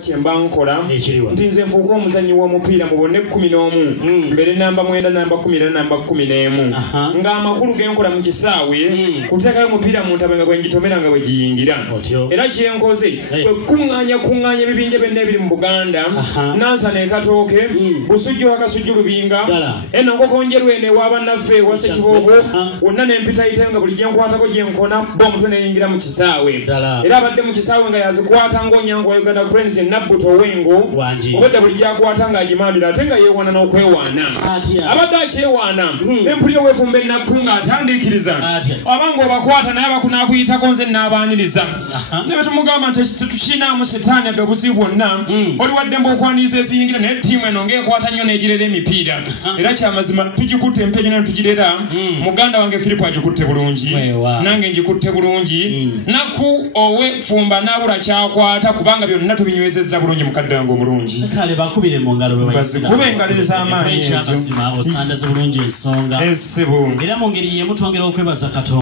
Chembankola ntinze nfuuka omuzanyi w'omupiira mubone 11 mbere namba 9 namba 10 namba 11 nga amakulu genkola mu kisaawe kuteekayo omupiira mu ntabe nga bwengitomera nga bwegiyingira era kyenkoze kuŋŋaanya ebibinja byonna ebiri mu Buganda nansana ekatooke busujju wakasujju lubinga eno nkokonjerwa eno ewabannaffe ewa Ssekiboobo wonna nempitayitayo nga buli gyenkwatako gyenkona bo omutwe neyingira mu kisaawe era abadde mu kisaawe nga yazikwata ng'onyango wa Uganda Cranes Nabbuto wengo obadde buli gyakwata ng'agimamira ate nga yeewaana n'okwewaana abadde akyewaana empulira weefumba ennaku ng'atandiikiriza abanga obakwata naye abakunaakuyitako nze n'abaaniriza ne betumugamba nti tetukinaamu setaani adde obuzibu bwonna oli waddembe okwaniriza eziyingira naye ttiimu eno ng'ekwata nnyo n'egirera emipiira era kyamazima tugikutte empejo neno tugirera muganda wange Filipo agikutte bulungi nange njikutte bulungi naku owefumba n'abula kyakwata kubanga byonna tubinywezezza bulungi mukadde wange omulungi kale bakubire mu ngalo bwe bazikube engalo ez'amaanyi ezo osandaze bulungi ensonga essebo era mu ngeri ye mutwongera okwebaza Katonda.